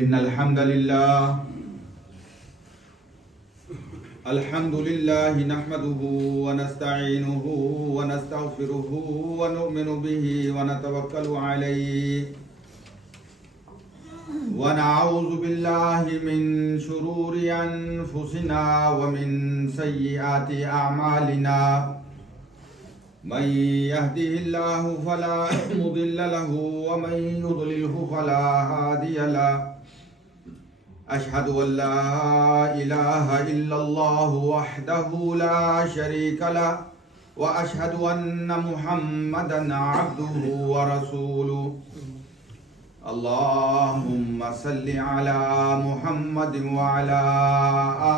إن الحمد لله نحمده ونستعينه ونستغفره ونؤمن به ونتوكل عليه ونعوذ بالله من شرور أنفسنا ومن سيئات أعمالنا من يهده الله فلا مضل له ومن يضلله فلا هادي له أشهد أن لا إله إلا الله وحده لا شريك له وأشهد أن محمدا عبده ورسوله اللهم صل على محمد وعلى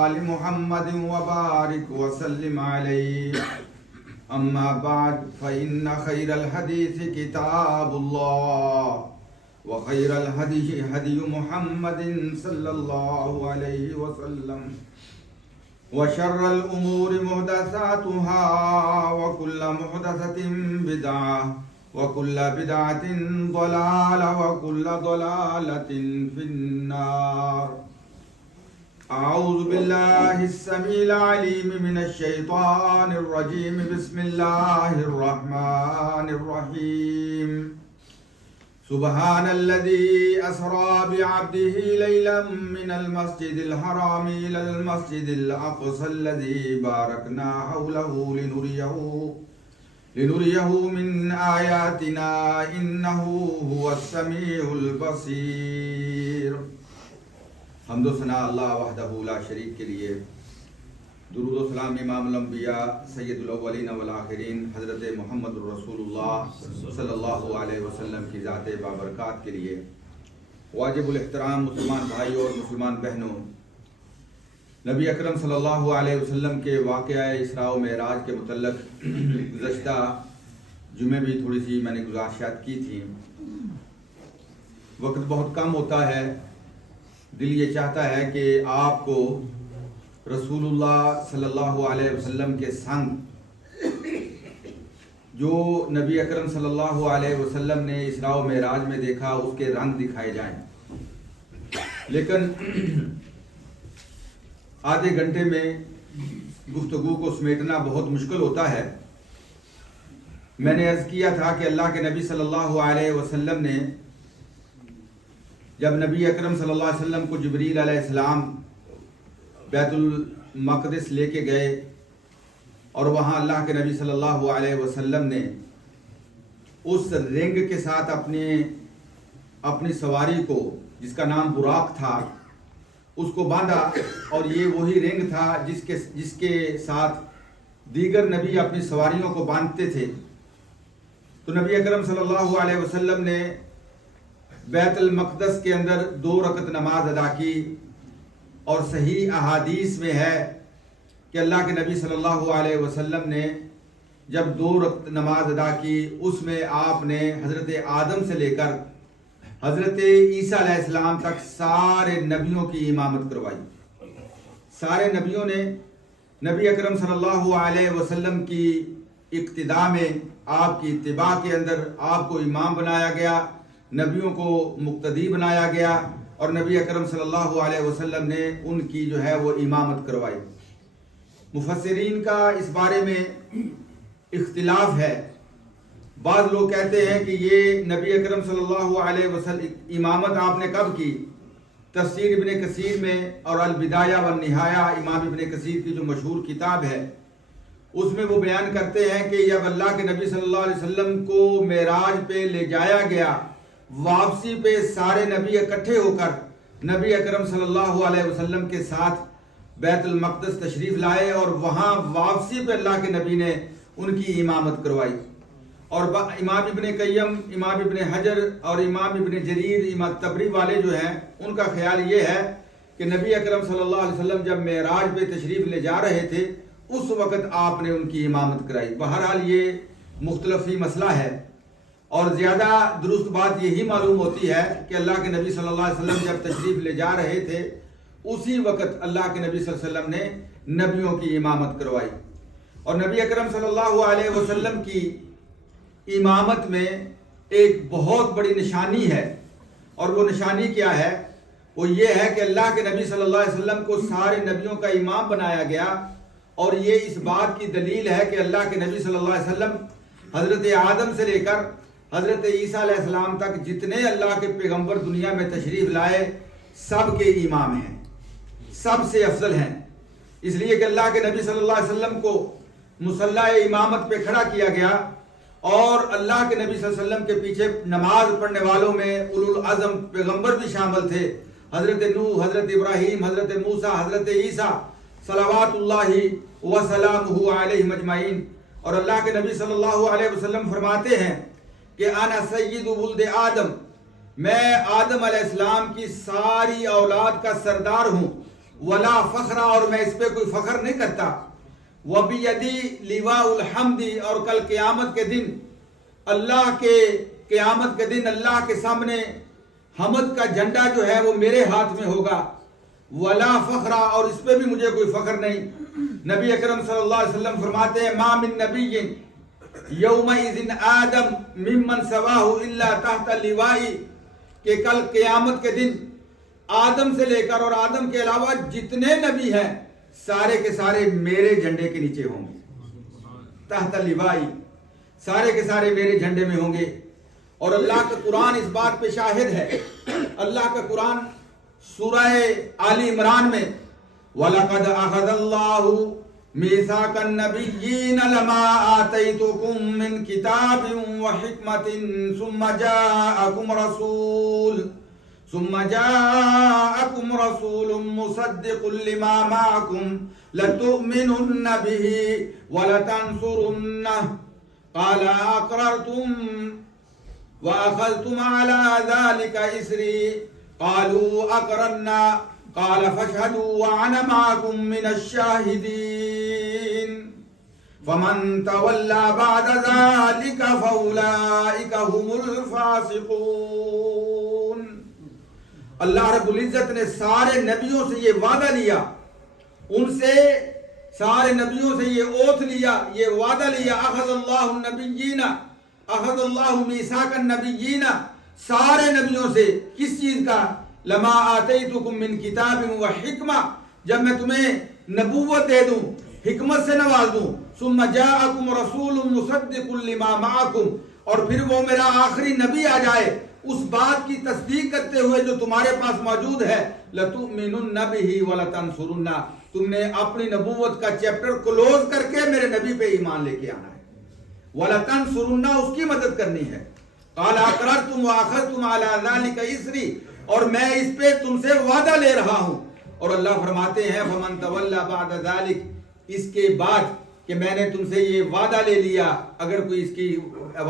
آل محمد وبارك وسلم عليه أما بعد فإن خير الحديث كتاب الله وخير الهدي هدي محمد صلى الله عليه وسلم وشر الأمور محدثاتها وكل محدثة بدعة وكل بدعة ضلالة وكل ضلالة في النار أعوذ بالله السميع العليم من الشيطان الرجيم بسم الله الرحمن الرحيم سبحان الذي أسرى بعبده ليلا من المسجد الحرام إلى المسجد الأقصى الذي باركنا حوله لنريه من آياتنا إنه هو السميع البصير. حمد و ثنا اللہ وحدہ لا شریک کے لیے، درود و سلام امام الانبیاء سید الاولین والآخرین حضرت محمد الرسول اللہ صلی اللہ علیہ وسلم کی ذات بابرکات کے لیے. واجب الاحترام مسلمان بھائیوں اور مسلمان بہنوں، نبی اکرم صلی اللہ علیہ وسلم کے واقعہ اسراء و معراج کے متعلق گزشتہ جمعے بھی تھوڑی سی میں نے گزارشات کی تھی. وقت بہت کم ہوتا ہے، دل یہ چاہتا ہے کہ آپ کو رسول اللہ صلی اللہ علیہ وسلم کے سنگ جو نبی اکرم صلی اللہ علیہ وسلم نے اسراء و معراج میں دیکھا اس کے رنگ دکھائے جائیں، لیکن آدھے گھنٹے میں گفتگو کو سمیٹنا بہت مشکل ہوتا ہے. میں نے عرض کیا تھا کہ اللہ کے نبی صلی اللہ علیہ وسلم نے جب نبی اکرم صلی اللہ علیہ وسلم کو جبریل علیہ السلام بیت المقدس لے کے گئے اور وہاں اللہ کے نبی صلی اللہ علیہ وسلم نے اس رنگ کے ساتھ اپنی سواری کو، جس کا نام براق تھا، اس کو باندھا، اور یہ وہی رنگ تھا جس کے ساتھ دیگر نبی اپنی سواریوں کو باندھتے تھے. تو نبی اکرم صلی اللہ علیہ وسلم نے بیت المقدس کے اندر 2 رکعت نماز ادا کی، اور صحیح احادیث میں ہے کہ اللہ کے نبی صلی اللہ علیہ وسلم نے جب 2 رکعت نماز ادا کی، اس میں آپ نے حضرت آدم سے لے کر حضرت عیسیٰ علیہ السلام تک سارے نبیوں کی امامت کروائی. سارے نبیوں نے نبی اکرم صلی اللہ علیہ وسلم کی اقتداء میں، آپ کی اتباع کے اندر آپ کو امام بنایا گیا، نبیوں کو مقتدی بنایا گیا، اور نبی اکرم صلی اللہ علیہ وسلم نے ان کی جو ہے وہ امامت کروائی. مفسرین کا اس بارے میں اختلاف ہے. بعض لوگ کہتے ہیں کہ یہ نبی اکرم صلی اللہ علیہ وسلم امامت آپ نے کب کی؟ تفسیر ابن کثیر میں اور البدایہ والنہایہ، امام ابن کثیر کی جو مشہور کتاب ہے، اس میں وہ بیان کرتے ہیں کہ جب اللہ کے نبی صلی اللہ علیہ وسلم کو معراج پہ لے جایا گیا، واپسی پہ سارے نبی اکٹھے ہو کر نبی اکرم صلی اللہ علیہ وسلم کے ساتھ بیت المقدس تشریف لائے، اور وہاں واپسی پہ اللہ کے نبی نے ان کی امامت کروائی. اور امام ابن قیم، امام ابن حجر اور امام ابن جریر، امام طبری والے جو ہیں، ان کا خیال یہ ہے کہ نبی اکرم صلی اللہ علیہ وسلم جب معراج پہ تشریف لے جا رہے تھے اس وقت آپ نے ان کی امامت کرائی. بہرحال یہ مختلفی مسئلہ ہے، اور زیادہ درست بات یہی معلوم ہوتی ہے کہ اللہ کے نبی صلی اللہ علیہ وسلم جب تشریف لے جا رہے تھے اسی وقت اللہ کے نبی صلی اللہ علیہ وسلم نے نبیوں کی امامت کروائی. اور نبی اکرم صلی اللہ علیہ وسلم کی امامت میں ایک بہت بڑی نشانی ہے، اور وہ نشانی کیا ہے؟ وہ یہ ہے کہ اللہ کے نبی صلی اللہ علیہ وسلم کو سارے نبیوں کا امام بنایا گیا، اور یہ اس بات کی دلیل ہے کہ اللہ کے نبی صلی اللہ علیہ وسلم حضرت آدم سے لے کر حضرت عیسیٰ علیہ السلام تک جتنے اللہ کے پیغمبر دنیا میں تشریف لائے سب کے امام ہیں، سب سے افضل ہیں، اس لیے کہ اللہ کے نبی صلی اللہ علیہ وسلم کو مصلی امامت پہ کھڑا کیا گیا، اور اللہ کے نبی صلی اللہ علیہ وسلم کے پیچھے نماز پڑھنے والوں میں اولو العزم پیغمبر بھی شامل تھے، حضرت نوح، حضرت ابراہیم، حضرت موسیٰ، حضرت عیسیٰ صلوات اللہ وسلامہ علیہم اجمعین۔ اور اللہ کے نبی صلی اللہ علیہ وسلم فرماتے ہیں کہ انا سید ولد آدم، میں آدم علیہ السلام کی ساری اولاد کا سردار ہوں، ولا فخر، اور میں اس پہ کوئی فخر نہیں کرتا، وبیدی لواء الحمد، اور کل قیامت کے دن اللہ کے سامنے حمد کا جھنڈا جو ہے وہ میرے ہاتھ میں ہوگا، ولا فخر، اور اس پہ بھی مجھے کوئی فخر نہیں۔ نبی اکرم صلی اللہ علیہ وسلم فرماتے ہیں ما من نبی یومئذ آدم ممن سواہ الا تحت لوائی، کہ کل قیامت کے دن آدم سے لے کر اور آدم کے علاوہ جتنے نبی ہیں سارے کے سارے میرے جھنڈے کے نیچے ہوں گے، تحت لوائی، سارے کے سارے میرے جھنڈے میں ہوں گے۔ اور اللہ کا قرآن اس بات پہ شاہد ہے، اللہ کا قرآن سورہ آل عمران میں وَلَقَدْ أَخَذَ اللَّهُ مِيثَاقَ النَّبِيِّينَ لَمَا آتَيْتُكُم مِّن كِتَابٍ وَحِكْمَةٍ ثُمَّ جَاءَكُمْ رَسُولٌ مُصَدِّقٌ لِّمَا مَعَكُمْ لَتُؤْمِنُنَّ بِهِ وَلَتَنصُرُنَّهُ قَالَ أَقْرَرْتُمْ وَأَخَذْتُمْ عَلَى ذَلِكَ إِصْرِي قَالُوا أَقْرَرْنَا قَالَ فَاشْهَدُوا وَأَنَا مَعَكُمْ مِنَ الشَّاهِدِينَ فَمَن تَوَلَّى بَعْدَ ذَلِكَ فَأُولَئِكَ هُمُ الْفَاسِقُونَ۔ اللہ رب العزت نے سارے نبیوں سے یہ وعدہ لیا، ان سے سارے نبیوں سے یہ اوتھ لیا، یہ وعدہ لیا، اخذ اللہ النبیین، اخذ اللہ میثاق النبیین، سارے نبیوں سے کس چیز کا؟ لما آتیتکم من کتاب و حکمہ، جب میں تمہیں نبوت دے دوں، حکمت سے نواز دوں، ثم جاءکم رسول مصدق لما معکم، اور پھر وہ میرا آخری نبی آ جائے اس بات کی تصدیق کرتے ہوئے جو تمہارے پاس موجود ہے، لَتُؤْمِنُنَّ بِهِ وَلَتَنْصُرُنَّ، تم نے اپنی نبوت کا چیپٹر کلوز کر کے میرے نبی پہ ایمان لے کے آنا ہے، وَلَتَنْصُرُنَّ، اس کی مدد کرنی ہے، قَالَ أَقْرَرْتُمْ وَأَخَذْتُمْ عَلَى ذَلِكَ إِصْرِي، اور میں اس پہ تم سے وعدہ لے رہا ہوں۔ اور اللہ فرماتے ہیں فَمَن تَوَلَّى بَعْدَ ذَلِكَ، اس کے بعد کہ میں نے تم سے یہ وعدہ لے لیا، اگر کوئی اس کی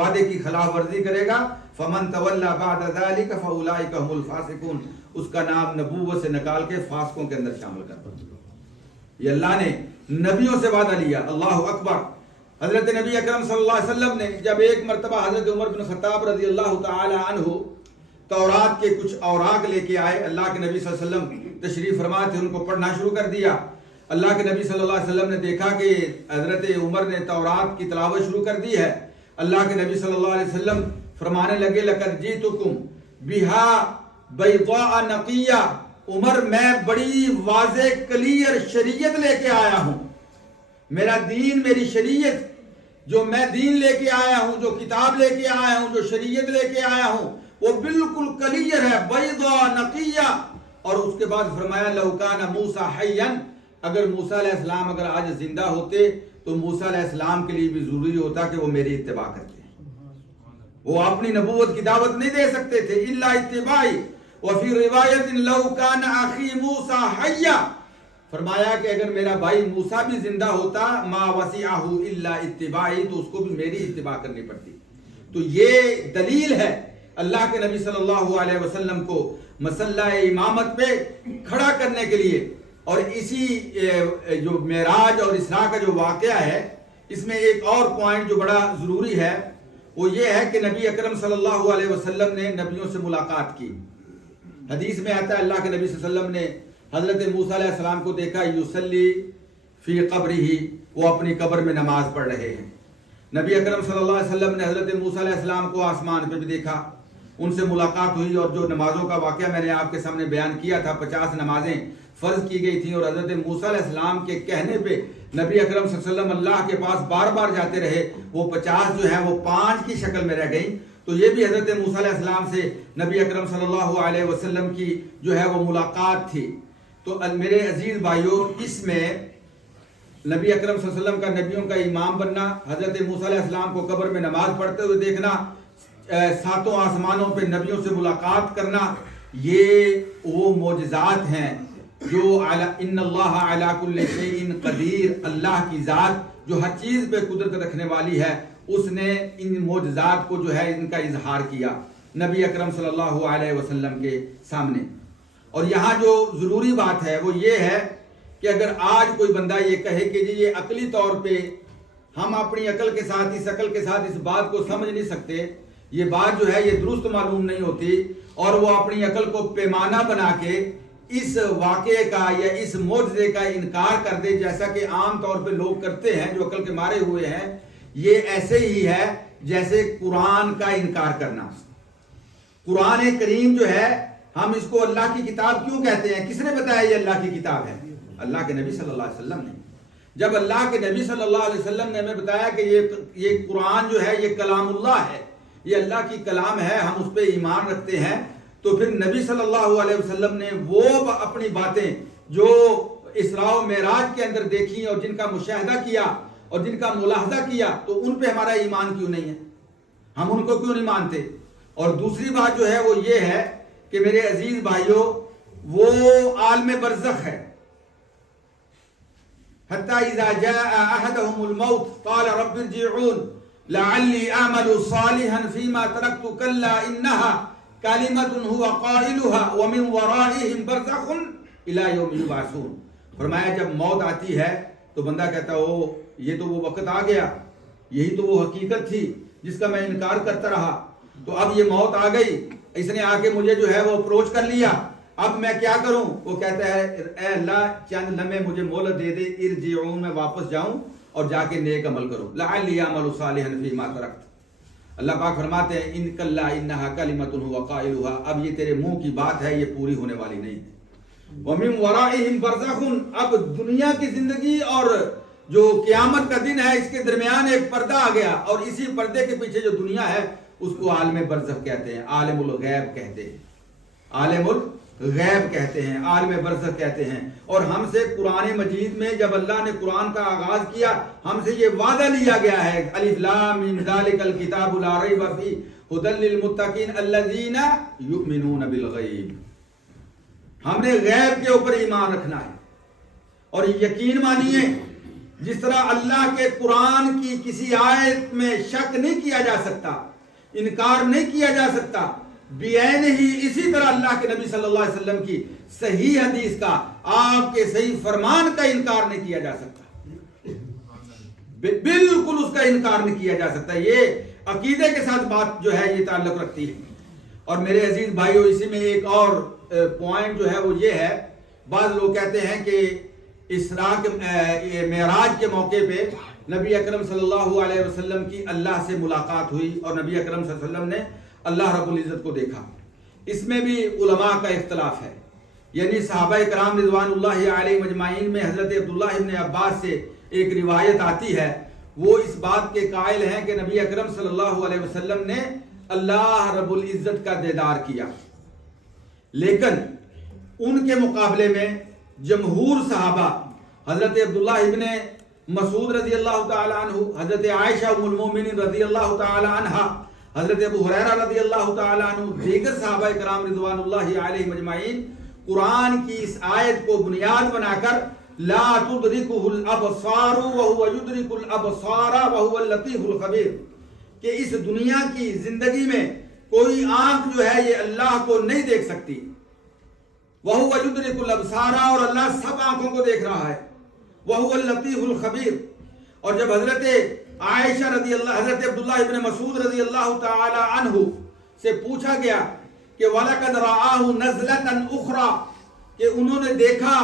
وعدے کی خلاف ورزی کرے گا، فَمَن تَوَلَّى بَعْدَ ذَلِكَ فَأُولَئِكَ هُمُ الْفَاسِقُونَ، اس کا نام نبوت سے نکال کے فاسقوں کے اندر شامل کر دیا۔ یہ اللہ نے نبیوں سے وعدہ لیا، اللہ اکبر۔ حضرت نبی اکرم صلی اللہ علیہ وسلم نے جب ایک مرتبہ حضرت عمر بن خطاب رضی اللہ تعالی عنہ تورات کے کچھ اوراق لے کے آئے، اللہ کے نبی صلی اللہ علیہ وسلم تشریف فرما تھے، ان کو پڑھنا شروع کر دیا۔ اللہ کے نبی صلی اللہ علیہ وسلم نے دیکھا کہ حضرت عمر نے تورات کی تلاوت شروع کر دی ہے۔ اللہ کے نبی صلی اللہ علیہ وسلم فرمانے لگے لَقَدْ جِئْتُكُمْ بِهَا بَيْضَاءَ نَقِيَّةً، عمر میں بڑی واضح کلیئر شریعت لے کے آیا ہوں، میرا دین، میری شریعت، جو میں دین لے کے آیا ہوں، جو کتاب لے کے آیا ہوں، جو شریعت لے کے آیا ہوں، وہ بالکل کلیئر ہے، بیضاء نقیہ۔ اور اس کے بعد فرمایا لو کان موسیٰ حیا، اگر موسیٰ علیہ السلام اگر آج زندہ ہوتے تو موسیٰ علیہ السلام کے لیے بھی ضروری ہوتا کہ وہ میری اتباع کرتے، وہ اپنی نبوت کی دعوت نہیں دے سکتے تھے الا اتباعی۔ وفی روایت لو کان اخی موسیٰ حیا، فرمایا کہ اگر میرا بھائی موسیٰ بھی زندہ ہوتا ما وسعہ الا اتباعی، تو اس کو بھی میری اتباع کرنی پڑتی۔ تو یہ دلیل ہے اللہ کے نبی صلی اللہ علیہ وسلم کو مسلح امامت پہ کھڑا کرنے کے لیے۔ اور اسی جو معراج اور اسراء کا جو واقعہ ہے، اس میں ایک اور پوائنٹ جو بڑا ضروری ہے وہ یہ ہے کہ نبی اکرم صلی اللہ علیہ وسلم نے نبیوں سے ملاقات کی۔ حدیث میں آتا ہے اللہ کے نبی صلی اللہ علیہ وسلم نے حضرت موسیٰ علیہ السلام کو دیکھا یصلی فی قبرہ، وہ اپنی قبر میں نماز پڑھ رہے ہیں۔ نبی اکرم صلی اللہ علیہ وسلم نے حضرت موسیٰ علیہ السلام کو آسمان پہ بھی دیکھا، ان سے ملاقات ہوئی، اور جو نمازوں کا واقعہ میں نے آپ کے سامنے بیان کیا تھا، 50 نمازیں فرض کی گئی تھیں، اور حضرت موسیٰ علیہ السلام کے کہنے پہ نبی اکرم صلی اللہ علیہ وسلم اللہ کے پاس بار بار جاتے رہے، وہ 50 جو ہیں وہ 5 کی شکل میں رہ گئیں۔ تو یہ بھی حضرت موسیٰ علیہ السلام سے نبی اکرم صلی اللہ علیہ وسلم کی جو ہے وہ ملاقات تھی۔ تو میرے عزیز بھائیوں، اس میں نبی اکرم صلی اللہ علیہ وسلم کا نبیوں کا امام بننا، حضرت موسیٰ علیہ السلام کو قبر میں نماز پڑھتے ہوئے دیکھنا، 7 آسمانوں پہ نبیوں سے ملاقات کرنا، یہ وہ معجزات ہیں جو ان اللہ علی کل شیء قدیر، اللہ کی ذات جو ہر چیز پہ قدرت رکھنے والی ہے، اس نے ان معجزات کو جو ہے ان کا اظہار کیا نبی اکرم صلی اللہ علیہ وسلم کے سامنے۔ اور یہاں جو ضروری بات ہے وہ یہ ہے کہ اگر آج کوئی بندہ یہ کہے کہ جی یہ عقلی طور پہ ہم اپنی عقل کے ساتھ، اس عقل کے ساتھ اس بات کو سمجھ نہیں سکتے، یہ بات جو ہے یہ درست معلوم نہیں ہوتی، اور وہ اپنی عقل کو پیمانہ بنا کے اس واقعے کا یا اس معجزے کا انکار کر دے، جیسا کہ عام طور پہ لوگ کرتے ہیں جو عقل کے مارے ہوئے ہیں، یہ ایسے ہی ہے جیسے قرآن کا انکار کرنا۔ قرآن کریم جو ہے، ہم اس کو اللہ کی کتاب کیوں کہتے ہیں؟ کس نے بتایا یہ اللہ کی کتاب ہے؟ اللہ کے نبی صلی اللہ علیہ وسلم نے۔ جب اللہ کے نبی صلی اللہ علیہ وسلم نے ہمیں بتایا کہ یہ قرآن جو ہے یہ کلام اللہ ہے، یہ اللہ کی کلام ہے، ہم اس پہ ایمان رکھتے ہیں، تو پھر نبی صلی اللہ علیہ وسلم نے وہ اپنی باتیں جو اسراء و معراج کے اندر دیکھی اور جن کا مشاہدہ کیا اور جن کا ملاحظہ کیا، تو ان پہ ہمارا ایمان کیوں نہیں ہے؟ ہم ان کو کیوں نہیں مانتے؟ اور دوسری بات جو ہے وہ یہ ہے کہ میرے عزیز بھائیوں، وہ عالم برزخ ہے۔ حتی اذا جاء احدهم الموت قال رب ارجعون لعلی اعمل صالحا فيما تركت كلا انها کلمۃ هو قائلها ومن ورائهم برزخ الى یوم یبعثون۔ فرمایا جب موت آتی ہے تو بندہ کہتا ہے یہ تو وہ وقت آ گیا، یہی تو وہ حقیقت تھی جس کا میں انکار کرتا رہا، تو اب یہ موت آ گئی، اس نے آ کے مجھے جو ہے وہ اپروچ کر لیا، اب میں کیا کروں؟ وہ کہتا ہے اے اللہ چند لمحے مجھے مہلت دے دے، ارجعون، میں واپس جاؤں اور جا کے نیک عمل کروں، لعلی اعمل صالحا فیما ترکت۔ اللہ پاک فرماتے ہیں ان کلا انہا کلمۃ هو قائلها، اب یہ تیرے منہ کی بات ہے، یہ پوری ہونے والی نہیں ہے۔ ومن ورائہم برزخ، اب دنیا کی زندگی اور جو قیامت کا دن ہے اس کے درمیان ایک پردہ آ گیا، اور اسی پردے کے پیچھے جو دنیا ہے اس کو عالم برزخ کہتے ہیں، عالم الغیب کہتے ہیں، عالم الغیب کہتے ہیں، عالم برزخ کہتے ہیں۔ اور ہم سے قرآن مجید میں جب اللہ نے قرآن کا آغاز کیا، ہم سے یہ وعدہ لیا گیا ہے، الف لام میم ذالک الکتاب لا ریب فیہ ھدی للمتقین الذین یؤمنون بالغیب۔ ہم نے غیب کے اوپر ایمان رکھنا ہے، اور یقین مانیے جس طرح اللہ کے قرآن کی کسی آیت میں شک نہیں کیا جا سکتا، انکار نہیں کیا جا سکتا، بعین ہی اسی طرح اللہ کے نبی صلی اللہ علیہ وسلم کی صحیح حدیث کا، آپ کے صحیح فرمان کا انکار نہیں کیا جا سکتا، بالکل اس کا انکار نہیں کیا جا سکتا۔ یہ عقیدے کے ساتھ بات جو ہے یہ تعلق رکھتی ہے۔ اور میرے عزیز بھائیوں، اسی میں ایک اور پوائنٹ جو ہے وہ یہ ہے، بعض لوگ کہتے ہیں کہ اسراء کے معراج کے موقع پہ نبی اکرم صلی اللہ علیہ وسلم کی اللہ سے ملاقات ہوئی اور نبی اکرم صلی اللہ علیہ وسلم نے اللہ رب العزت کو دیکھا۔ اس میں بھی علماء کا اختلاف ہے، یعنی صحابہ کرام رضوان اللہ علیہ مجمعین میں حضرت عبداللہ ابن عباس سے ایک روایت آتی ہے، وہ اس بات کے قائل ہیں کہ نبی اکرم صلی اللہ علیہ وسلم نے اللہ رب العزت کا دیدار کیا، لیکن ان کے مقابلے میں جمہور صحابہ، حضرت عبداللہ ابن مسعود رضی اللہ تعالی عنہ، حضرت عائشہ ام المومنین رضی اللہ تعالی عنہ، حضرت ابو ہریرہ رضی اللہ تعالی عنہ، دیگر صحابہ کرام رضوان اللہ علیہ مجمعین قرآن کی اس آیت کو بنیاد بنا کر لا تدرکہ الابصار وہو یدرک الابصار وہو اللطیف الخبیر، کہ اس دنیا کی زندگی میں کوئی آنکھ جو ہے یہ اللہ کو نہیں دیکھ سکتی، وہو یدرک الابصار، اور اللہ سب آنکھوں کو دیکھ رہا ہے، وہو اللطیف الخبیر۔ اور جب حضرت عائشہ رضی اللہ، حضرت عبداللہ ابن مسعود رضی اللہ تعالی عنہ سے پوچھا گیا کہ وَلَقَدْ رَآهُ نَزْلَةً أُخْرَى، کہ انہوں نے دیکھا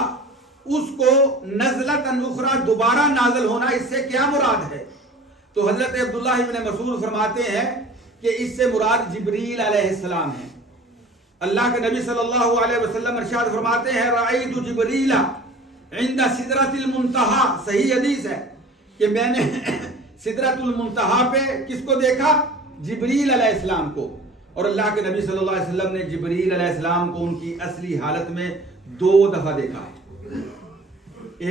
اس کو نزلۃ اخرى، دوبارہ نازل ہونا، اس سے کیا مراد ہے؟ تو حضرت عبداللہ ابن مسعود فرماتے ہیں کہ اس سے مراد جبریل علیہ السلام ہیں۔ اللہ کے نبی صلی اللہ علیہ وسلم ارشاد فرماتے ہیں رأیت جبریل عند سدرۃ المنتہا، صحیح حدیث ہے کہ میں نے سدرۃ المنتہا پہ کس کو دیکھا؟ جبریل علیہ السلام کو۔ اور اللہ کے نبی صلی اللہ علیہ وسلم نے جبریل علیہ السلام کو ان کی اصلی حالت میں 2 دفعہ دیکھا ہے۔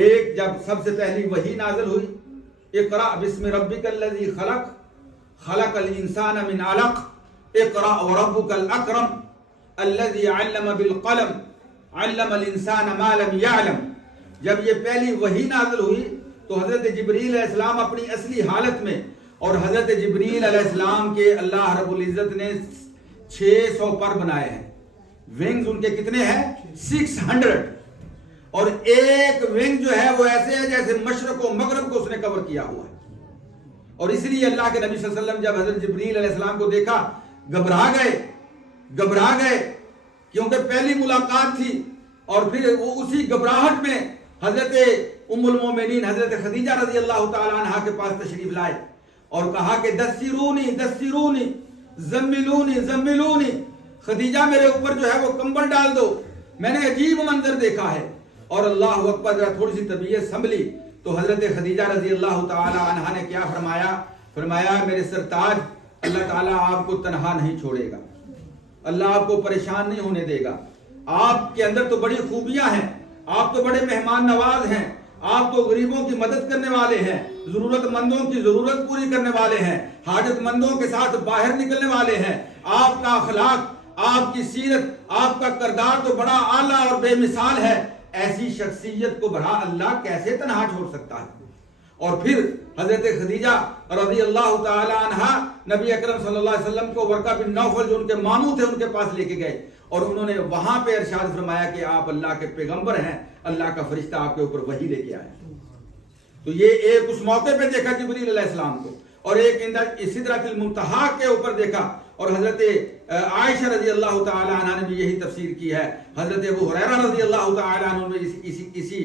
ایک جب سب سے پہلی وحی نازل ہوئی، اقرأ بسم ربک الذی خلق خلق الانسان من علق اقرأ وربک الاکرم الذی علم بالقلم علم الانسان ما لم یعلم۔ جب یہ پہلی وحی نازل ہوئی تو حضرت جبریل علیہ السلام اپنی اصلی حالت میں، اور حضرت جبریل علیہ السلام کے اللہ رب العزت نے 600 پر بنائے ہیں۔ ونگز ان کے کتنے ہیں؟ 600۔ اور ایک ونگ جو ہے وہ ایسے ہے جیسے مشرق و مغرب کو اس نے کور کیا ہوا ہے۔ اور اس لیے اللہ کے نبی صلی اللہ علیہ وسلم جب حضرت جبریل علیہ السلام کو دیکھا گھبرا گئے کیونکہ پہلی ملاقات تھی، اور پھر وہ اسی گھبراہٹ میں حضرت ام المومنین حضرت خدیجہ رضی اللہ تعالی عنہا کے پاس تشریف لائے اور کہا کہ دثرونی زملونی، خدیجہ میرے اوپر جو ہے وہ کمبل ڈال دو، میں نے عجیب منظر دیکھا ہے۔ اور اللہ اکبر، ذرا تھوڑی سی طبیعت سنبھلی تو حضرت خدیجہ رضی اللہ تعالی عنہا نے کیا فرمایا میرے سرتاج، اللہ تعالیٰ آپ کو تنہا نہیں چھوڑے گا، اللہ آپ کو پریشان نہیں ہونے دے گا، آپ کے اندر تو بڑی خوبیاں ہیں، آپ تو بڑے مہمان نواز ہیں، آپ تو غریبوں کی مدد کرنے والے ہیں، ضرورت مندوں کی ضرورت پوری کرنے والے ہیں، حاجت مندوں کے ساتھ باہر نکلنے والے ہیں، آپ کا اخلاق، آپ کی سیرت، آپ کا کردار تو بڑا اعلیٰ اور بے مثال ہے، ایسی شخصیت کو بھلا اللہ کیسے تنہا چھوڑ سکتا ہے؟ اور پھر حضرت خدیجہ رضی اللہ تعالی عنہا نبی اکرم صلی اللہ علیہ وسلم کو ورقہ بن نوفل جو ان کے ماموں تھے ان کے پاس لے کے گئے، اور انہوں نے وہاں پہ ارشاد فرمایا کہ آپ اللہ کے پیغمبر ہیں، اللہ کا فرشتہ آپ کے اوپر وحی لے کے آیا۔ تو یہ ایک اس موقع پہ دیکھا جبریل علیہ السلام کو، اور ایک سدرۃ المنتہا کے اوپر دیکھا۔ اور حضرت عائشہ رضی اللہ تعالی عنہ نے بھی یہی تفسیر کی ہے، حضرت ابو ہریرہ رضی اللہ تعالی عنہ نے اسی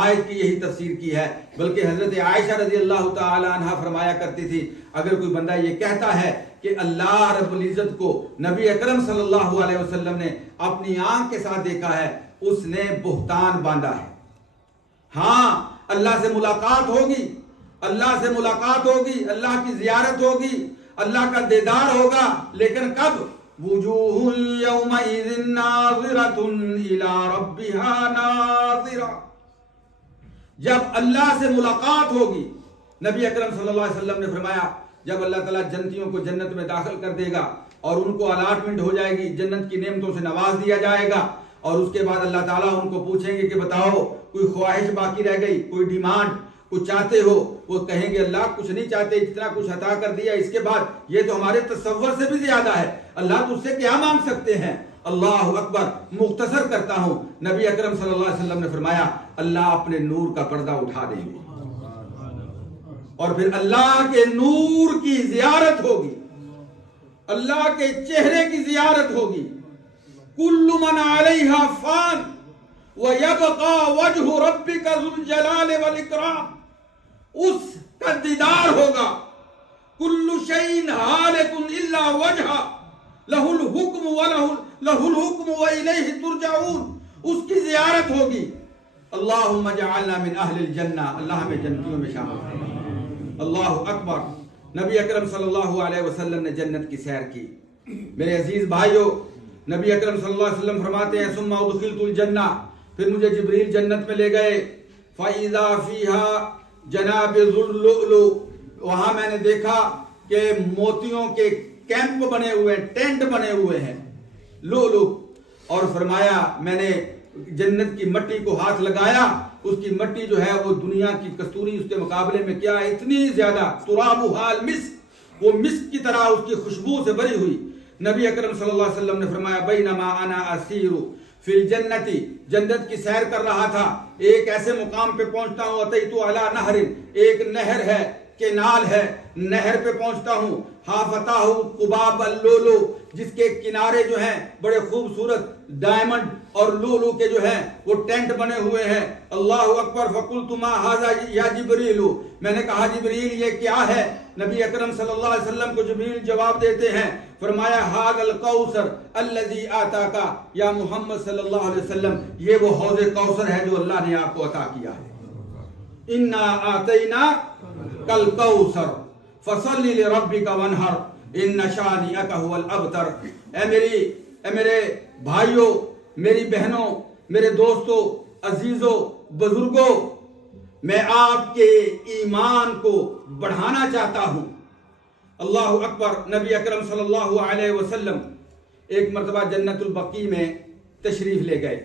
آیت کی یہی تفسیر کی ہے۔ بلکہ حضرت عائشہ رضی اللہ تعالی عنہ فرمایا کرتی تھی اگر کوئی بندہ یہ کہتا ہے کہ اللہ رب العزت کو نبی اکرم صلی اللہ علیہ وسلم نے اپنی آنکھ کے ساتھ دیکھا ہے، اس نے بہتان باندھا ہے۔ ہاں اللہ سے ملاقات ہوگی، اللہ کی زیارت ہوگی، اللہ کا دیدار ہوگا، لیکن کب؟ وجوہ یومئذ ناظرۃ الی ربها ناظرہ، جب اللہ سے ملاقات ہوگی۔ نبی اکرم صلی اللہ علیہ وسلم نے فرمایا جب اللہ تعالیٰ جنتیوں کو جنت میں داخل کر دے گا اور ان کو الاٹمنٹ ہو جائے گی، جنت کی نعمتوں سے نواز دیا جائے گا، اور اس کے بعد اللہ تعالیٰ ان کو پوچھیں گے کہ بتاؤ کوئی خواہش باقی رہ گئی، کوئی ڈیمانڈ، کچھ چاہتے ہو؟ وہ کہیں گے اللہ کچھ نہیں چاہتے، اتنا کچھ عطا کر دیا، اس کے بعد یہ تو ہمارے تصور سے بھی زیادہ ہے، اللہ تجھ سے کیا مانگ سکتے ہیں؟ اللہ اکبر۔ مختصر کرتا ہوں، نبی اکرم صلی اللہ علیہ وسلم نے فرمایا اللہ اپنے نور کا پردہ اٹھا دیں گے اور پھر اللہ کے نور کی زیارت ہوگی، اللہ کے چہرے کی زیارت ہوگی۔ کل من علیہا فان ویبقى وجہ ربک ذو الجلال والاکرام، اس کا دیدار ہوگا۔ کل شیء ہالک الا وجہ لہ الحکم والیہ ترجعون، اس کی زیارت ہوگی۔ اللہم اجعلنا من اہل الجنہ، اللہ ہمیں جنتیوں میں شامل کرے۔ اللہ اکبر۔ نبی اکرم صلی اللہ علیہ وسلم نے جنت کی سیر کی۔ میرے عزیز بھائیو، نبی اکرم صلی اللہ علیہ وسلم فرماتے ہیں ثم ادخلت الجنہ، پھر مجھے جبریل جنت میں لے گئے، فاذا فیہا جنابذ اللؤلؤ، وہاں میں نے دیکھا کہ موتیوں کے کیمپ بنے ہوئے ہیں، ٹینٹ بنے ہوئے ہیں، لؤلؤ، اور فرمایا میں نے جنت کی مٹی کو ہاتھ لگایا، اس کی مٹی جو ہے وہ دنیا کی کستوری اس کے مقابلے میں کیا ہے، اتنی زیادہ، ترابھا المسک، وہ مسک کی طرح اس کی خوشبو سے بھری ہوئی۔ نبی اکرم صلی اللہ علیہ وسلم نے فرمایا بینما انا اسیر فی الجنت، جنت کی سیر کر رہا تھا، ایک ایسے مقام پہ پہنچتا ہوں، اتیت علی نہر، ایک نہر ہے، کینال ہے, نہر پہ پہنچتا ہوں, حافتاہ قباب اللولو, جس کے کنارے جو ہیں بڑے خوبصورت ڈائمنڈ اور لولو کے جو ہیں وہ ٹینٹ بنے ہوئے ہیں. اللہ اکبر. فقلت ما ھذا یا جبریل, میں نے کہا جبریل یہ کیا ہے؟ نبی اکرم صلی اللہ علیہ وسلم کو جبریل جواب دیتے ہیں, فرمایا ھذا الکوثر الذی آتاک یا محمد صلی اللہ علیہ وسلم, یہ وہ حوض کوثر ہے جو اللہ نے آپ کو عطا کیا ہے. انا آتیناک الکوثر فصل لربک وانحر ان شانئک ھو الابتر. اے میرے بھائیوں, میری بہنوں, میرے دوستوں, عزیزوں, بزرگوں, میں آپ کے ایمان کو بڑھانا چاہتا ہوں. اللہ اکبر. نبی اکرم صلی اللہ علیہ وسلم ایک مرتبہ جنت البقیع میں تشریف لے گئے.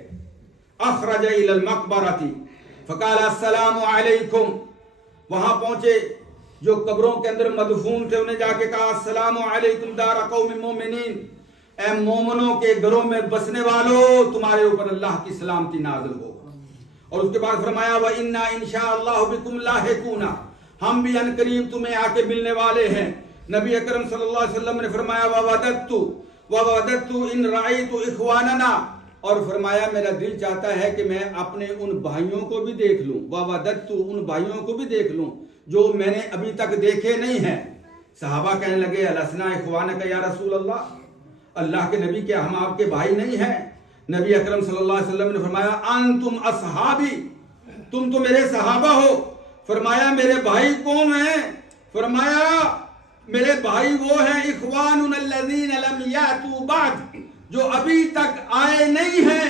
اخرج الی المقبرۃ فقال السلام علیکم. وہاں پہنچے, جو قبروں کے اندر مدفون تھے انہیں جا کے کہا السلام علیکم دار قوم مومنین, اے مومنوں کے گھروں میں بسنے والوں, تمہارے اوپر اللہ کی سلامتی نازل ہو. اور اس کے بعد فرمایا وَإِنَّا إِنْ شَاءَ اللَّهُ بِكُمْ لَاحِقُونَ, ہم بھی ان قریب تمہیں آ کے ملنے والے ہیں. نبی اکرم صلی اللہ علیہ وسلم نے فرمایا وَوَدَدْتُ إِنْ رَأَيْتُ إِخْوَانَنَا, اور فرمایا میرا دل چاہتا ہے کہ میں اپنے ان بھائیوں کو بھی دیکھ لوں. وَوَدَدْتُ, ان بھائیوں کو بھی دیکھ لوں جو میں نے ابھی تک دیکھے نہیں ہیں. صحابہ کہنے لگے الَسْنَا إِخْوَانَكَ یا رسول اللہ, اللہ کے نبی کیا ہم آپ کے بھائی نہیں ہیں؟ نبی اکرم صلی اللہ علیہ وسلم نے فرمایا انتم اصحابی, تم تو میرے صحابہ ہو. فرمایا میرے بھائی کون ہیں؟ فرمایا میرے بھائی وہ ہیں اخوان الذین لم یاتوا بعد, جو ابھی تک آئے نہیں ہیں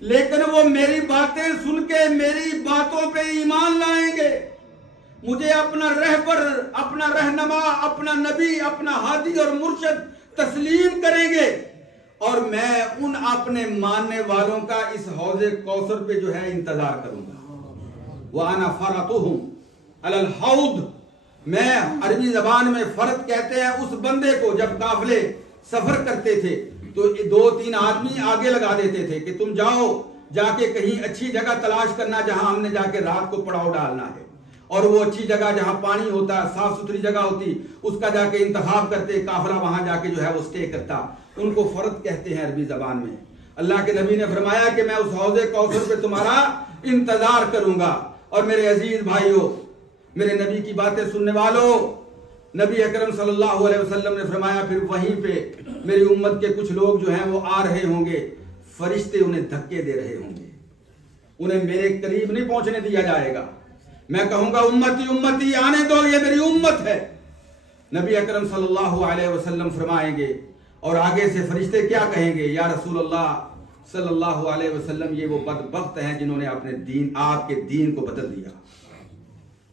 لیکن وہ میری باتیں سن کے میری باتوں پہ ایمان لائیں گے, مجھے اپنا رہبر, اپنا رہنما, اپنا نبی, اپنا ہادی اور مرشد تسلیم کریں گے, اور میں ان اپنے ماننے والوں کا اس حوض کوثر پہ جو ہے انتظار کروں گا. وَأَنَا فَرَطُهُمْ عَلَى الْحَوْضِ, میں عربی زبان میں فرط کہتے ہیں اس بندے کو, جب قافلے سفر کرتے تھے تو 2-3 آدمی آگے لگا دیتے تھے کہ تم جاؤ جا کے کہیں اچھی جگہ تلاش کرنا جہاں ہم نے جا کے رات کو پڑاؤ ڈالنا ہے, اور وہ اچھی جگہ جہاں پانی ہوتا, صاف ستھری جگہ ہوتی, اس کا جا کے انتخاب کرتے, قافلہ وہاں جا کے جو ہے وہ سٹے کرتا. ان کو فرد کہتے ہیں عربی زبان میں. اللہ کے نبی نے فرمایا کہ میں اس حوض کوثر پہ تمہارا انتظار کروں گا. اور میرے عزیز بھائیوں, میرے نبی کی باتیں سننے والوں, نبی اکرم صلی اللہ علیہ وسلم نے فرمایا پھر وہیں پہ میری امت کے کچھ لوگ جو ہیں وہ آ رہے ہوں گے, فرشتے انہیں دھکے دے رہے ہوں گے, انہیں میرے قریب نہیں پہنچنے دیا جائے گا. میں کہوں گا امتی امتی آنے دو, یہ میری امت ہے. نبی اکرم صلی اللہ علیہ وسلم فرمائیں گے, اور آگے سے فرشتے کیا کہیں گے, یا رسول اللہ صلی اللہ علیہ وسلم یہ وہ بدبخت ہیں جنہوں نے اپنے دین, آپ کے دین کو بدل دیا,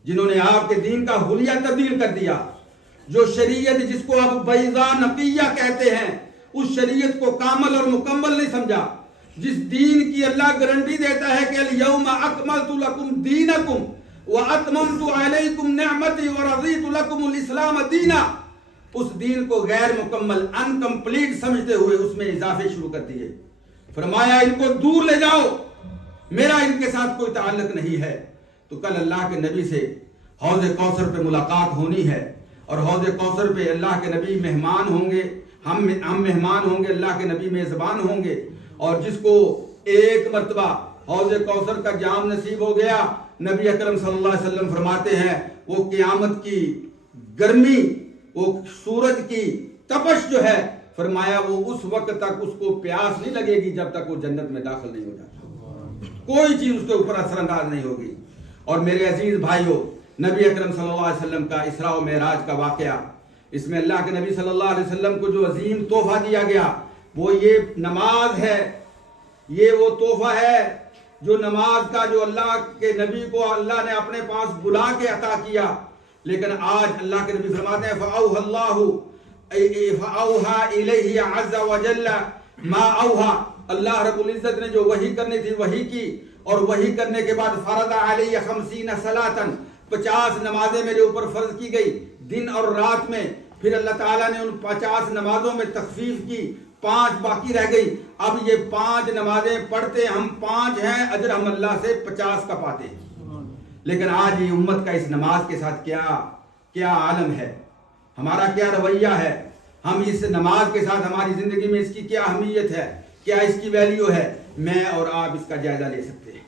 جنہوں نے آپ کے دین کا حلیہ تبدیل کر دیا. جو شریعت جس کو اب بیضاء نقیہ کہتے ہیں, اس شریعت کو کامل اور مکمل نہیں سمجھا. جس دین کی اللہ گارنٹی دیتا ہے کہ الیوم اکملت لکم دینکم واتممت علیکم نعمتی ورضیت لکم الاسلام دینا, اس دین کو غیر مکمل, انکمپلیٹ سمجھتے ہوئے اس میں اضافے شروع کر دیے. فرمایا ان کو دور لے جاؤ, میرا ان کے ساتھ کوئی تعلق نہیں ہے. تو کل اللہ کے نبی سے حوض کوثر پہ ملاقات ہونی ہے, اور حوض کوثر پہ اللہ کے نبی مہمان ہوں گے, ہم مہمان ہوں گے, اللہ کے نبی میزبان ہوں گے. اور جس کو ایک مرتبہ حوض کوثر کا جام نصیب ہو گیا, نبی اکرم صلی اللہ علیہ وسلم فرماتے ہیں وہ قیامت کی گرمی, وہ سورج کی تپش جو ہے, فرمایا وہ اس وقت تک اس کو پیاس نہیں لگے گی جب تک وہ جنت میں داخل نہیں ہو جاتا, کوئی چیز اس کے اوپر اثر انداز نہیں ہوگی. اور میرے عزیز بھائیوں, نبی اکرم صلی اللہ علیہ وسلم کا اسراء و معراج کا واقعہ, اس میں اللہ کے نبی صلی اللہ علیہ وسلم کو جو عظیم تحفہ دیا گیا وہ یہ نماز ہے. یہ وہ تحفہ ہے جو نماز کا, جو اللہ کے نبی کو اللہ نے اپنے پاس بلا کے عطا کیا. لیکن آج اللہ کے نبی فرماتے ہیں فَأَوْحَى اللَّهُ فَأَوْحَى إِلَيْهِ عَزَّ وَجَلَّ مَا أَوْحَى, اللہ رب العزت نے جو وحی کرنی تھی وحی کی, اور وحی کرنے کے بعد فرض علیہ 50 صلاۃ, 50 نمازیں میرے اوپر فرض کی گئی دن اور رات میں. پھر اللہ تعالیٰ نے ان 50 نمازوں میں تخفیف کی, 5 باقی رہ گئی. اب یہ 5 نمازیں پڑھتے ہم 5 ہیں, اجر ہم اللہ سے 50 کا پاتے ہیں. لیکن آج یہ امت کا اس نماز کے ساتھ کیا عالم ہے، ہمارا کیا رویہ ہے، ہم اس نماز کے ساتھ ہماری زندگی میں اس کی کیا اہمیت ہے، کیا اس کی ویلیو ہے، میں اور آپ اس کا جائزہ لے سکتے ہیں۔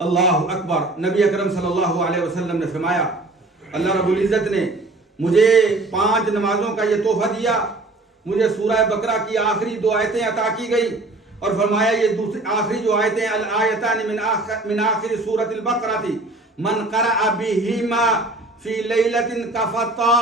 اللہ اکبر۔ نبی اکرم صلی اللہ علیہ وسلم نے فرمایا، اللہ رب العزت نے مجھے 5 نمازوں کا یہ تحفہ دیا، مجھے سورہ بقرہ کی آخری 2 آیتیں عطا کی گئی اور فرمایا یہ دوسری آخری جو آیتیں الآیتان من آخر سورۃ البقرہ تھی، من قرأ بہما فی لیلۃ کفتا،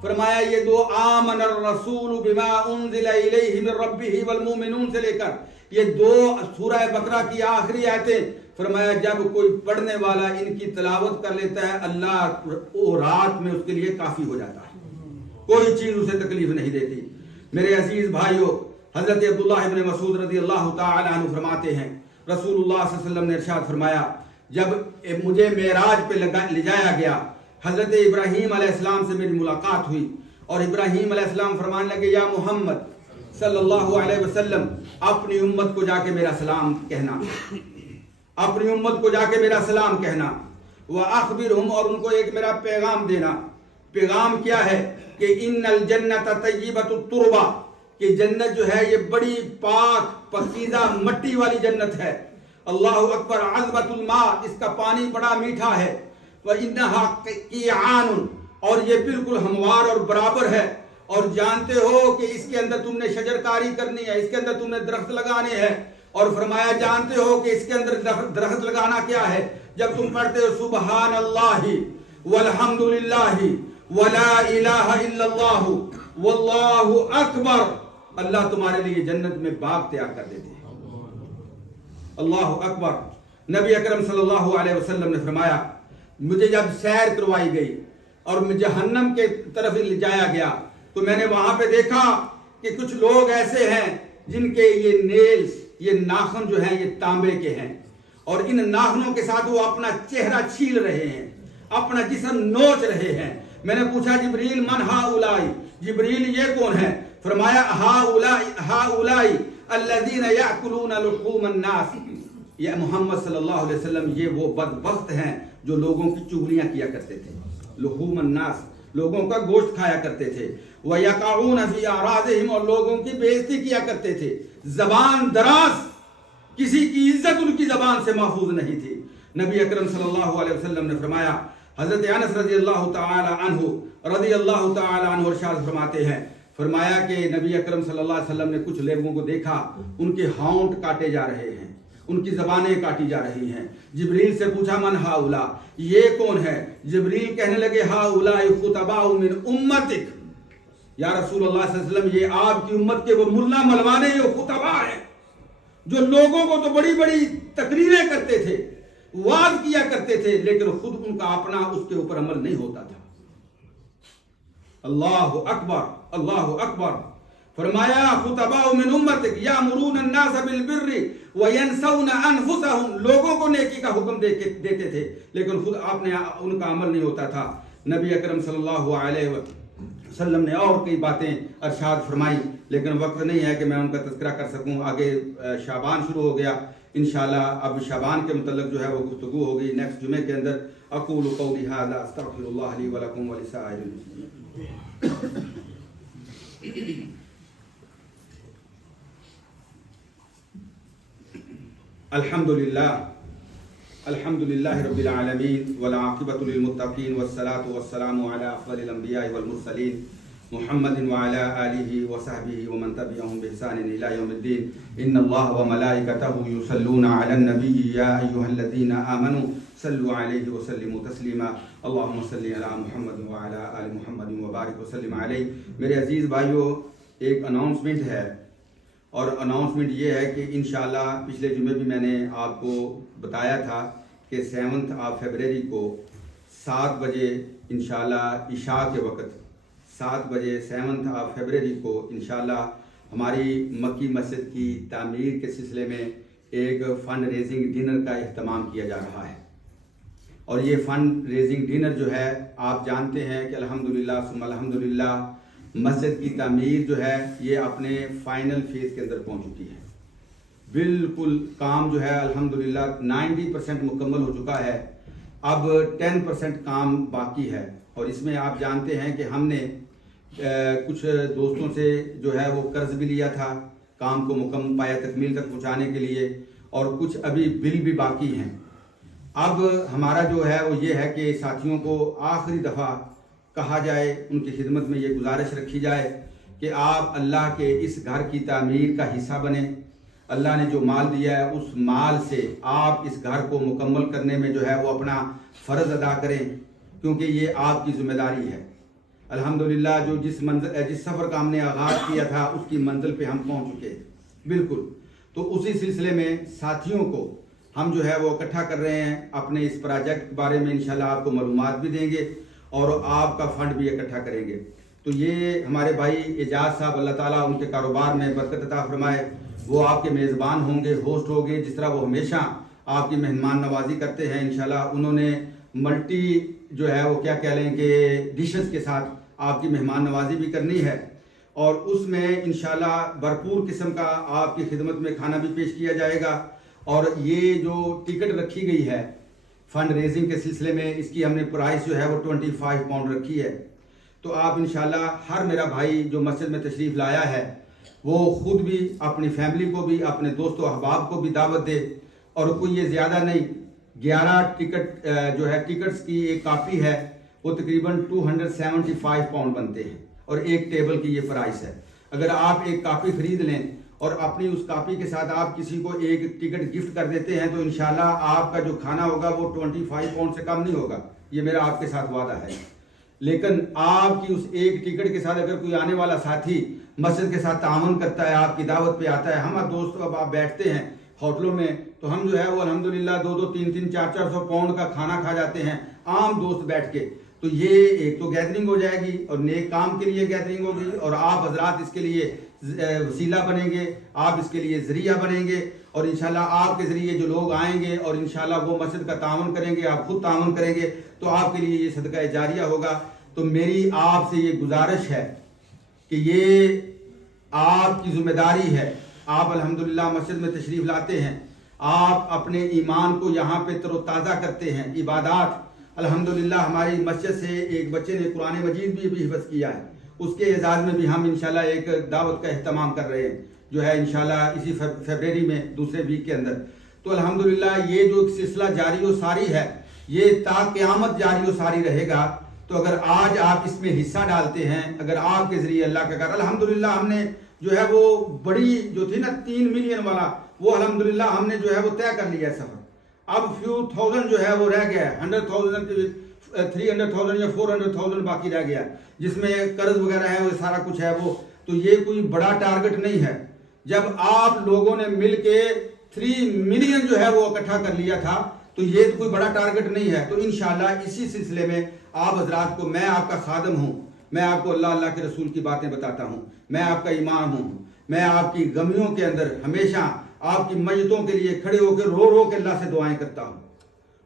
فرمایا یہ 2 آمن الرسول بما انزل الیہ من ربہ والمؤمنون سے لے کر یہ 2 سورہ بقرہ کی آخری آیتیں، فرمایا جب کوئی پڑھنے والا ان کی تلاوت کر لیتا ہے اللہ وہ رات میں اس کے لیے کافی ہو جاتا ہے، کوئی چیز اسے تکلیف نہیں دیتی۔ میرے عزیز بھائیو، حضرت عبداللہ ابن مسعود رضی اللہ تعالی عنہ فرماتے ہیں رسول اللہ صلی اللہ علیہ وسلم نے ارشاد فرمایا جب مجھے معراج پہ لے جایا گیا، حضرت ابراہیم علیہ السلام سے میری ملاقات ہوئی اور ابراہیم علیہ السلام فرمانے لگے یا محمد صلی اللہ علیہ وسلم اپنی امت کو جا کے میرا سلام کہنا، اپنی امت کو جا کے میرا سلام کہنا، وَأَخْبِرْهُمْ اور ان کو ایک میرا پیغام دینا۔ پیغام کیا ہے کہ ان الجنت طیبۃ التربہ، کہ جنت جو ہے یہ بڑی پاک پاکیزہ مٹی والی جنت ہے، اللہ اکبر، عذبۃ الماء اس کا پانی بڑا میٹھا ہے، وَإِنَّهَا قِيعَانٌ اور یہ بالکل ہموار اور برابر ہے، اور جانتے ہو کہ اس کے اندر تم نے شجر کاری کرنی ہے، اس کے اندر تم نے درخت لگانے ہیں، اور فرمایا جانتے ہو کہ اس کے اندر درخت لگانا کیا ہے، جب تم پڑھتے ہو سبحان اللہ والحمد للہ ولا الہ الا اللہ واللہ اکبر، اللہ تمہارے لیے جنت میں باغ تیار کر دیتے ہیں۔ اللہ اکبر۔ نبی اکرم صلی اللہ علیہ وسلم نے فرمایا مجھے جب سیر کروائی گئی اور جہنم کے طرف لے جایا گیا تو میں نے وہاں پہ دیکھا کہ کچھ لوگ ایسے ہیں جن کے یہ نیلز، یہ ناخن جو ہیں یہ تانبے کے ہیں، اور ان ناخنوں کے ساتھ وہ اپنا چہرہ چھیل رہے ہیں، اپنا جسم نوچ رہے ہیں۔ میں نے پوچھا جبریل من ہؤلاء، جبریل یہ کون ہے؟ فرمایا ہؤلاء الذین یأکلون لحوم الناس، یہ محمد صلی اللہ علیہ وسلم یہ وہ بدبخت ہیں جو لوگوں کی چغلیاں کیا کرتے تھے، لحوم الناس لوگوں کا گوشت کھایا کرتے تھے، وَيَقَعُونَ فِي أَعْرَاضِهِمْ اور لوگوں کی بے عزتی کیا کرتے تھے، زبان دراز، کسی کی عزت ان کی زبان سے محفوظ نہیں تھی۔ نبی اکرم صلی اللہ علیہ وسلم نے فرمایا، حضرت انس رضی اللہ تعالی عنہ ارشاد فرماتے ہیں، فرمایا کہ نبی اکرم صلی اللہ علیہ وسلم نے کچھ لوگوں کو دیکھا ان کے ہونٹ کاٹے جا رہے ہیں، ان کی زبانیں کاٹی جا رہی ہیں۔ جبریل سے پوچھا من ہؤلاء، یہ کون ہے؟ جبریل کہنے لگے ہؤلاء خطباء من امتک، یا رسول اللہ صلی اللہ علیہ وسلم یہ آپ کی امت کے وہ ملا ملوانے جو خطباء ہیں، جو لوگوں کو تو بڑی بڑی تقریریں کرتے تھے، وعظ کیا کرتے تھے، لیکن خود ان کا اپنا اس کے اوپر عمل نہیں ہوتا تھا۔ اللہ اکبر، اللہ اکبر۔ فرمایا خطباء من امتک یامرون الناس بالبر وینسون انفسهم، لوگوں کو نیکی کا حکم دیتے تھے لیکن خود ان کا عمل نہیں ہوتا تھا۔ نبی اکرم صلی اللہ علیہ وسلم نے اور کئی باتیں ارشاد فرمائی لیکن وقت نہیں ہے کہ میں ان کا تذکرہ کر سکوں۔ آگے شعبان شروع ہو گیا، انشاءاللہ اب شعبان کے متعلق جو ہے وہ گفتگو ہوگی نیکسٹ جمعے کے اندر۔ اقول قولی ھذا استغفر اللہ لی ولکم ولسائر المسلمین۔ الحمد للہ رب العالمین والعاقبۃ للمتقین والصلاة والسلام علی افضل الانبیاء والمرسلین محمد وعلی آلہ وصحبہ ومن تبعہم بإحسان الی یوم الدین۔ ان اللہ وملائکتہ یصلون علی النبی یا ایھا الذین آمنوا صلوا علیہ وسلموا تسلیما۔ اللہم صل علی محمد وعلی آل محمد وبارک وسلم علیہ۔ میرے عزیز بھائیو، ایک اناؤنسمنٹ ہے، اور اناؤنسمنٹ یہ ہے کہ انشاءاللہ پچھلے جمعے بھی میں نے آپ کو بتایا تھا کہ 7 فروری کو 7 بجے انشاءاللہ عشاء کے وقت 7 بجے 7 فروری کو انشاءاللہ ہماری مکی مسجد کی تعمیر کے سلسلے میں ایک فنڈ ریزنگ ڈنر کا اہتمام کیا جا رہا ہے، اور یہ فنڈ ریزنگ ڈنر جو ہے آپ جانتے ہیں کہ الحمدللہ ثم الحمدللہ مسجد کی تعمیر جو ہے یہ اپنے فائنل فیز کے اندر پہنچ چکی ہے، بالکل کام جو ہے الحمدللہ 90% مکمل ہو چکا ہے۔ اب 10% کام باقی ہے، اور اس میں آپ جانتے ہیں کہ ہم نے کچھ دوستوں سے جو ہے وہ قرض بھی لیا تھا کام کو مکمل پایہ تکمیل تک پہنچانے کے لیے، اور کچھ ابھی بل بھی باقی ہیں۔ اب ہمارا جو ہے وہ یہ ہے کہ ساتھیوں کو آخری دفعہ کہا جائے، ان کی خدمت میں یہ گزارش رکھی جائے کہ آپ اللہ کے اس گھر کی تعمیر کا حصہ بنیں۔ اللہ نے جو مال دیا ہے اس مال سے آپ اس گھر کو مکمل کرنے میں جو ہے وہ اپنا فرض ادا کریں، کیونکہ یہ آپ کی ذمہ داری ہے۔ الحمدللہ جو جس سفر کا ہم نے آغاز کیا تھا اس کی منزل پہ ہم پہنچ چکے بالکل۔ تو اسی سلسلے میں ساتھیوں کو ہم جو ہے وہ اکٹھا کر رہے ہیں، اپنے اس پروجیکٹ کے بارے میں انشاءاللہ آپ کو معلومات بھی دیں گے اور آپ کا فنڈ بھی اکٹھا کریں گے۔ تو یہ ہمارے بھائی اعجاز صاحب، اللہ تعالیٰ ان کے کاروبار میں برکت عطا فرمائے، وہ آپ کے میزبان ہوں گے، ہوسٹ ہوں گے، جس طرح وہ ہمیشہ آپ کی مہمان نوازی کرتے ہیں۔ انشاءاللہ انہوں نے ملٹی جو ہے وہ کیا کہہ لیں کہ ڈشز کے ساتھ آپ کی مہمان نوازی بھی کرنی ہے، اور اس میں انشاءاللہ بھرپور قسم کا آپ کی خدمت میں کھانا بھی پیش کیا جائے گا۔ اور یہ جو ٹکٹ رکھی گئی ہے فنڈ ریزنگ کے سلسلے میں، اس کی ہم نے پرائس جو ہے وہ 25 پاؤنڈ رکھی ہے۔ تو آپ انشاءاللہ ہر میرا بھائی جو مسجد میں تشریف لایا ہے وہ خود بھی، اپنی فیملی کو بھی، اپنے دوست و احباب کو بھی دعوت دے، اور کوئی یہ زیادہ نہیں، 11 ٹکٹ جو ہے ٹکٹس کی ایک کاپی ہے، وہ تقریباً 275 پاؤنڈ بنتے ہیں، اور ایک ٹیبل کی یہ پرائس ہے۔ اگر آپ ایک کاپی خرید لیں اور اپنی اس کاپی کے ساتھ آپ کسی کو ایک ٹکٹ گفٹ کر دیتے ہیں تو انشاءاللہ آپ کا جو کھانا ہوگا وہ 25 پاؤنڈ سے کم نہیں ہوگا، یہ میرا آپ کے ساتھ وعدہ ہے۔ لیکن آپ کی اس ایک ٹکٹ کے ساتھ اگر کوئی آنے والا ساتھی مسجد کے ساتھ تعاون کرتا ہے، آپ کی دعوت پہ آتا ہے، ہم دوست اب آپ بیٹھتے ہیں ہوٹلوں میں تو ہم جو ہے وہ الحمدللہ 2-2, 3-3, 400 پاؤنڈ کا کھانا کھا جاتے ہیں عام دوست بیٹھ کے۔ تو یہ ایک تو گیدرنگ ہو جائے گی، اور نیک کام کے لیے گیدرنگ ہوگی، اور آپ حضرات اس کے لیے وسیلہ بنیں گے، آپ اس کے لیے ذریعہ بنیں گے، اور انشاءاللہ آپ کے ذریعے جو لوگ آئیں گے اور انشاءاللہ وہ مسجد کا تعاون کریں گے، آپ خود تعاون کریں گے، تو آپ کے لیے یہ صدقہ جاریہ ہوگا۔ تو میری آپ سے یہ گزارش ہے کہ یہ آپ کی ذمہ داری ہے، آپ الحمدللہ مسجد میں تشریف لاتے ہیں، آپ اپنے ایمان کو یہاں پہ تر و تازہ کرتے ہیں، عبادات الحمدللہ ہماری مسجد سے ایک بچے نے قرآن مجید بھی حفظ کیا ہے، اس کے اعزاز میں بھی ہم انشاءاللہ ایک دعوت کا اہتمام کر رہے ہیں جو ہے انشاءاللہ اسی فیبرری میں دوسرے ویک کے اندر۔ تو الحمدللہ یہ جو سلسلہ جاری و ساری ہے یہ تا قیامت جاری و ساری رہے گا۔ تو اگر آج آپ اس میں حصہ ڈالتے ہیں، اگر آپ کے ذریعے اللہ کا کر، الحمدللہ ہم نے جو ہے وہ بڑی جو تھی نا 3 ملین والا، وہ الحمدللہ ہم نے جو ہے وہ طے کر لیا ہے سفر۔ اب فیو تھاؤزنڈ جو ہے وہ رہ گیا ہے، 100,000 300,000 یا 400,000 باقی رہ گیا، جس میں قرض وغیرہ ہے وہ سارا کچھ ہے وہ۔ تو یہ کوئی بڑا ٹارگٹ نہیں ہے، جب آپ لوگوں نے مل کے 3 ملین جو ہے وہ اکٹھا کر لیا تھا تو یہ کوئی بڑا ٹارگٹ نہیں ہے۔ تو انشاءاللہ اسی سلسلے میں آپ حضرات کو، میں آپ کا خادم ہوں، میں آپ کو اللہ کے رسول کی باتیں بتاتا ہوں، میں آپ کا امام ہوں، میں آپ کی غمیوں کے اندر ہمیشہ آپ کی میتوں کے لیے کھڑے ہو کے رو کے اللہ سے دعائیں کرتا ہوں،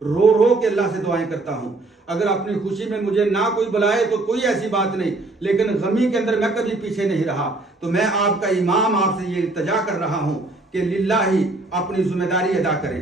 رو کے اللہ سے دعائیں کرتا ہوں۔ اگر اپنی خوشی میں مجھے نہ کوئی بلائے تو کوئی ایسی بات نہیں، لیکن غمی کے اندر میں کبھی پیچھے نہیں رہا۔ تو میں آپ کا امام آپ سے یہ التجا کر رہا ہوں کہ للہ ہی اپنی ذمہ داری ادا کریں۔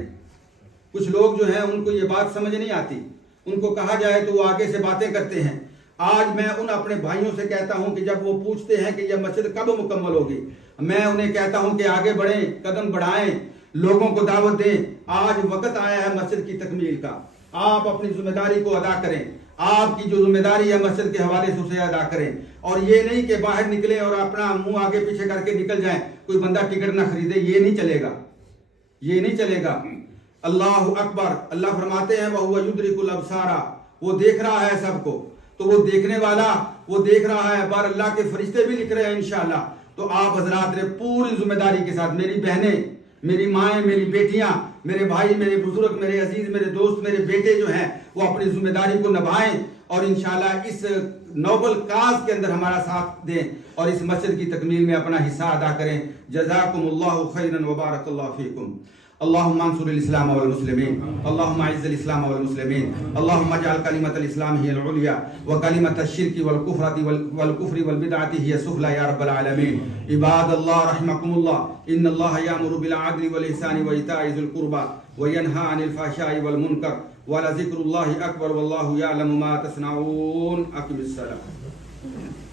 کچھ لوگ جو ہیں ان کو یہ بات سمجھ نہیں آتی، ان کو کہا جائے تو وہ آگے سے باتیں کرتے ہیں۔ آج میں ان اپنے بھائیوں سے کہتا ہوں کہ جب وہ پوچھتے ہیں کہ یہ مسجد کب مکمل ہوگی، میں انہیں کہتا ہوں کہ آگے بڑھیں، قدم بڑھائیں، لوگوں کو دعوت دیں۔ آج وقت آیا ہے مسجد کی تکمیل کا، آپ اپنی ذمہ داری کو ادا کریں، آپ کی جو ذمہ داری ہے مسجد کے حوالے سے اسے ادا کریں، اور یہ نہیں کہ باہر نکلیں اور اپنا منہ آگے پیچھے کر کے نکل جائیں، کوئی بندہ ٹکٹ نہ خریدے، یہ نہیں چلے گا، یہ نہیں چلے گا۔ اللہ اکبر، اللہ فرماتے ہیں وَهُوَ يُدْرِكُ الْأَبْصَارَ، وہ دیکھ رہا ہے سب کو، تو وہ دیکھنے والا وہ دیکھ رہا ہے، بار اللہ کے فرشتے بھی لکھ رہے ہیں انشاءاللہ۔ تو آپ حضرات نے پوری ذمہ داری کے ساتھ، میری بہنیں، میری مائیں، میری بیٹیاں، میرے بھائی، میرے بزرگ، میرے عزیز، میرے دوست، میرے بیٹے جو ہیں وہ اپنی ذمہ داری کو نبھائیں اور انشاءاللہ اس نوبل کاز کے اندر ہمارا ساتھ دیں اور اس مسجد کی تکمیل میں اپنا حصہ ادا کریں۔ جزاکم اللہ خیرا وبارک اللہ فیکم۔ اللهم انصر الاسلام والمسلمين، اللهم اعز الاسلام والمسلمين، اللهم اجعل كلمة الاسلام هي العليا وكلمة الشرك والكفر والبدعة هي السفلى يا رب العالمين. عباد الله رحمكم الله، ان الله يأمر بالعدل والإحسان وإيتاء ذي القربى وينهى عن الفحشاء والمنكر ولذكر الله اکبر واللہ یعلم ما تصنعون. اقم الصلاۃ.